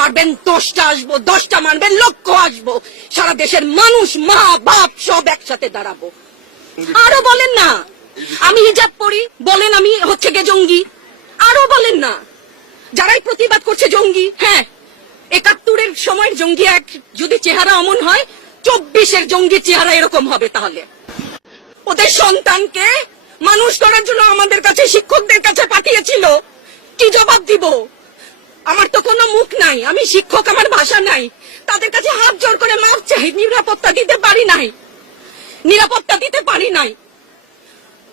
মারবেন 10টা আসবো, 10টা মারবেন লক্ষ আসবো, সারা দেশের মানুষ মা বাপ সব একসাথে দাঁড়াবো। আরো বলেন না আমি হিজাব পরি, বলেন আমি হচ্ছে গে জঙ্গি, আরো বলেন না যারাই প্রতিবাদ করছে জঙ্গি। হ্যাঁ, 71-এর সময়ের জঙ্গি এক যদি চেহারা অমন হয়, 24-এর জঙ্গি চেহারা এরকম হবে। তাহলে ওদের সন্তানকে মানুষ করার জন্য আমাদের কাছে শিক্ষকদের কাছে পাঠিয়েছিল, কি জবাব দিব? আমার তো কোনো মুখ নাই, আমি শিক্ষক, আমার ভাষা নাই, তাদের কাছে হাত জোর করে মাপ চাই। নিরাপত্তা দিতে পারি নাই, নিরাপত্তা দিতে পারি নাই।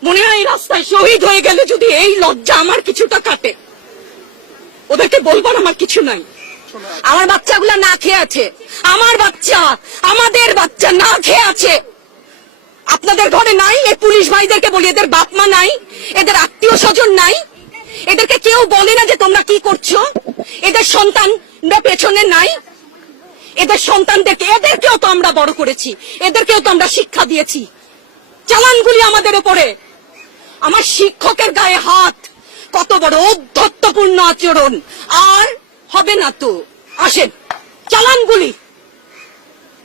মনে হয় রাস্তায় শহীদ হয়ে গেলে যদি এই লজ্জা আমার কিছুটা কাটে, ওদেরকে বলবার আমার কিছু নাই। আমার বাচ্চাগুলা না খেয়ে আছে, আমার বাচ্চা, আমাদের বাচ্চা না খেয়ে আছে। আপনাদের ঘরে নাই? এই পুলিশ ভাইদেরকে বলি, এদের বাপ মা নাই, এদের আত্মীয় স্বজন নাই, এদেরকে কেউ বলে না যে তোমরা কি করছো? এদের সন্তান পেছনে নাই? এদের সন্তানদেরকে, এদেরকেও তো আমরা বড় করেছি, এদেরকেও তো আমরা শিক্ষা দিয়েছি। চালানগুলি আমাদের উপরে। আমার শিক্ষকের গায়ে হাত, কত বড় ঔদ্ধত্যপূর্ণ আচরণ! আর হবে না তো, আসেন চালানগুলি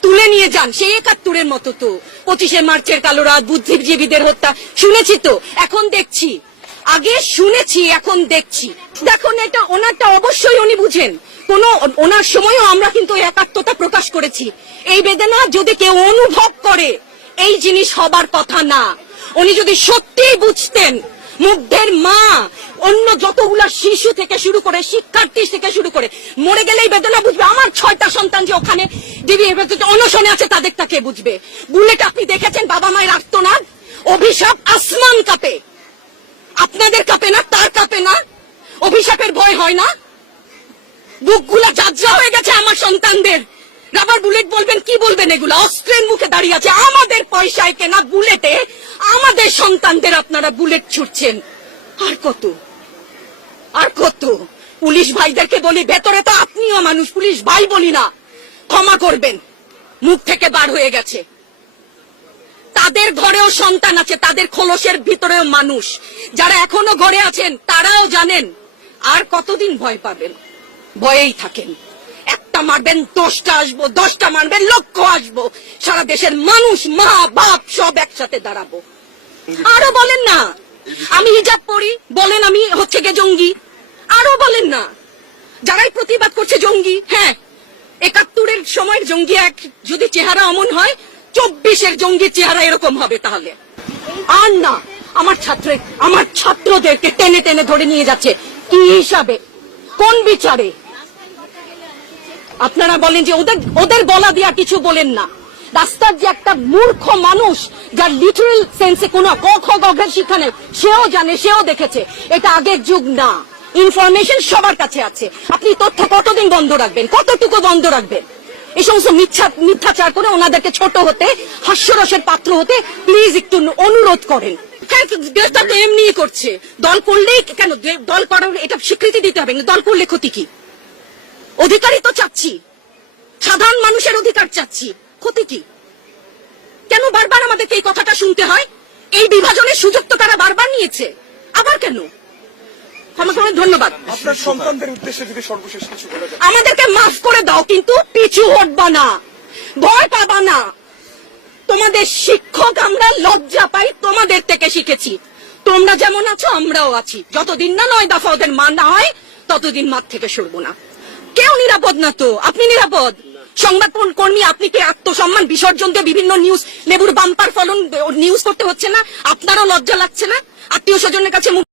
তুলে নিয়ে যান। সেই 71-এর মতো তো 25শে মার্চের কালো রাত, বুদ্ধিজীবীদের হত্যা শুনেছি তো, এখন দেখছি। আগে শুনেছি, এখন দেখছি। দেখুন, এটা ওনারটা অবশ্যই উনি বুঝেন। ওনার সময়ও আমরা কিন্তু একাত্মতা প্রকাশ করেছি। এই বেদনা যদি কেউ অনুভব করে, এই জিনিস হবার কথা না। উনি যদি সত্যিই বুঝতেন, মুগ্ধের মা, অন্য যতগুলা শিশু থেকে শুরু করে, শিক্ষার্থী থেকে শুরু করে, মরে গেলেই বেদনা বুঝবে। আমার 6টা সন্তান যে ওখানে অনশনে আছে, তাদেরটা কে বুঝবে? বুলেট আপনি দেখেছেন, বাবা মায়ের আর্তনাদ, অভিশাপ, আসমান কাঁপে। আপনাদের কাঁপে না? তার কাঁপে না? অভিশাপের ভয় হয় না? বুকগুলা যাত্রা হয়ে গেছে আমার সন্তানদের। রাবার বুলেট বলবেন, কি বলবেন? এগুলো অস্ত্রের মুখে দাঁড়িয়ে আছে, আমাদের পয়সায় কেনা বুলেটে আমাদের সন্তানদের আপনারা বুলেট ছুটছেন। আর কত, আর কত? পুলিশ ভাইদেরকে বলি, ভেতরে তো আপনিও মানুষ, পুলিশ ভাই বলি না, ক্ষমা করবেন, মুখ থেকে বার হয়ে গেছে। তাদের ঘরেও সন্তান আছে, তাদের খোলসের ভিতরেও মানুষ। যারা এখনো ঘরে আছেন তারাও জানেন আর কতদিন ভয় পাবেন। ভয়েই থাকেন। একটা মারবেন 10টা আসবো, 10টা মারবেন লক্ষ আসবো, সারা দেশের মানুষ মা বাপ সব একসাথে দাঁড়াবো। আরো বলেন না আমি হিজাব পরি, বলেন আমি হচ্ছে গে জঙ্গি, আরো বলেন না যারাই প্রতিবাদ করছে জঙ্গি। হ্যাঁ, 71-এর সময়ের জঙ্গি এক যদি চেহারা অমন হয়, 24-এর জঙ্গি চেহারা এরকম হবে। তাহলে আর না, আমার ছাত্রদেরকে টেনে টেনে ধরে নিয়ে যাচ্ছে। কি হিসাবে, কোন বিচারে? আপনারা বলেন যে ওদের বলা দিয়া কিছু বলেন না। রাস্তার যে একটা মূর্খ মানুষ, যার লিটারাল সেন্সে কোনো ক খ গঘের শিক্ষা নেই, সেও জানে, সেও দেখেছে। এটা আগের যুগ না, ইনফরমেশন সবার কাছে আছে। আপনি তথ্য কতদিন বন্ধ রাখবেন? কতটুকু বন্ধ রাখবেন? এই সমস্ত মিথ্যাচার করে ওনাদেরকে ছোট হতে, হাস্যরসের পাত্র হতে প্লিজ একটু অনুরোধ করেন। হ্যাঁ, দেশটা তো এমনিই করছে। দল করলেই কেন, দল করার এটা স্বীকৃতি দিতে হবে। দল করলে ক্ষতি কি? অধিকারই তো চাচ্ছি, সাধারণ মানুষের অধিকার চাচ্ছি, ক্ষতি কি? কেন বারবার আমাদেরকে এই কথাটা শুনতে হয়? এই বিভাজনের সুযোগ তো তারা বারবার নিয়েছে, আবার কেন? ধন্যবাদ। আপনার সন্তানদের উদ্দেশ্যে যদি সর্বশেষ কিছু বলা যায়। আমাদেরকে মাফ করে দাও, কিন্তু পিছু হটবা না, ভয় পাবা না। তোমাদের শিক্ষক আমরা লজ্জা পাই, তোমাদের থেকে শিখেছি। তোমরা যেমন আছো আমরাও আছি। যতদিন না 9 দফা ওদের মান না হয়, ততদিন মাঠ থেকে সরবো না। কেউ নিরাপদ না তো। আপনি নিরাপদ? সংবাদ কর্মী, আপনি কি আত্মসম্মান বিসর্জন দিয়ে বিভিন্ন নিউজ, লেবুর বাম্পার ফলন নিউজ করতে হচ্ছে না? আপনারও লজ্জা লাগছে না? আত্মীয় স্বজনের কাছে